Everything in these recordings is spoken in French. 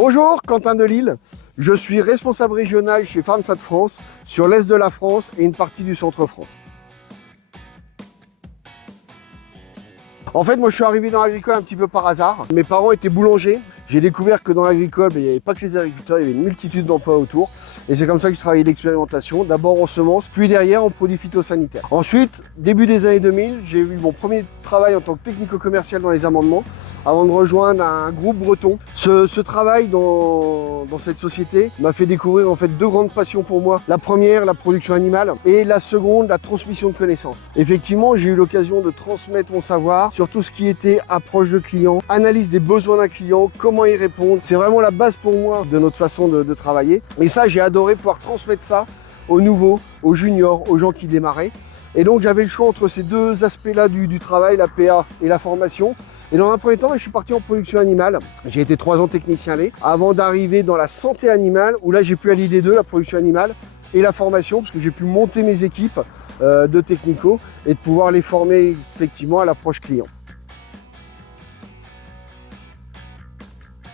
Bonjour, Quentin Delisle. Je suis responsable régional chez FarmSat France sur l'Est de la France et une partie du Centre France. En fait, moi je suis arrivé dans l'agricole un petit peu par hasard. Mes parents étaient boulangers. J'ai découvert que dans l'agricole, il n'y avait pas que les agriculteurs, il y avait une multitude d'emplois autour. Et c'est comme ça que j'ai travaillé l'expérimentation, d'abord en semences, puis derrière en produits phytosanitaires. Ensuite, début des années 2000, j'ai eu mon premier travail en tant que technico-commercial dans les amendements, avant de rejoindre un groupe breton. Ce travail dans cette société m'a fait découvrir en fait deux grandes passions pour moi. La première, la production animale, et la seconde, la transmission de connaissances. Effectivement, j'ai eu l'occasion de transmettre mon savoir sur tout ce qui était approche de client, analyse des besoins d'un client, comment y répondre. C'est vraiment la base pour moi de notre façon de travailler. Et ça, j'ai adoré pouvoir transmettre ça aux nouveaux, aux juniors, aux gens qui démarraient. Et donc j'avais le choix entre ces deux aspects-là du travail, la PA et la formation. Et dans un premier temps, je suis parti en production animale. J'ai été 3 ans technicien lait avant d'arriver dans la santé animale où là j'ai pu allier les deux, la production animale et la formation, parce que j'ai pu monter mes équipes de technico et de pouvoir les former effectivement à l'approche client.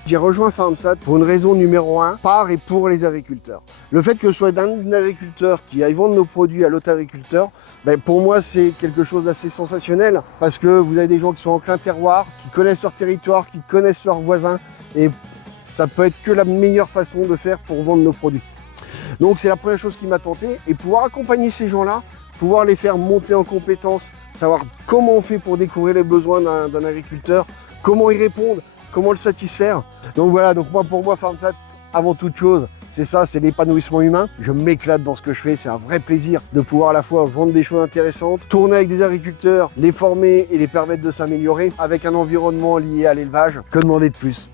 J'ai rejoint FarmSat pour une raison numéro 1, par et pour les agriculteurs. Le fait que ce soit d'un agriculteur qui aille vendre nos produits à l'autre agriculteur, pour moi c'est quelque chose d'assez sensationnel parce que vous avez des gens qui sont en plein terroir, qui connaissent leur territoire, qui connaissent leurs voisins et ça peut être que la meilleure façon de faire pour vendre nos produits. Donc c'est la première chose qui m'a tenté et pouvoir accompagner ces gens-là, pouvoir les faire monter en compétences, savoir comment on fait pour découvrir les besoins d'un agriculteur, comment y répondre, comment le satisfaire. Donc voilà, pour moi FarmSat, avant toute chose, c'est ça, c'est l'épanouissement humain. Je m'éclate dans ce que je fais, c'est un vrai plaisir de pouvoir à la fois vendre des choses intéressantes, tourner avec des agriculteurs, les former et les permettre de s'améliorer avec un environnement lié à l'élevage. Que demander de plus?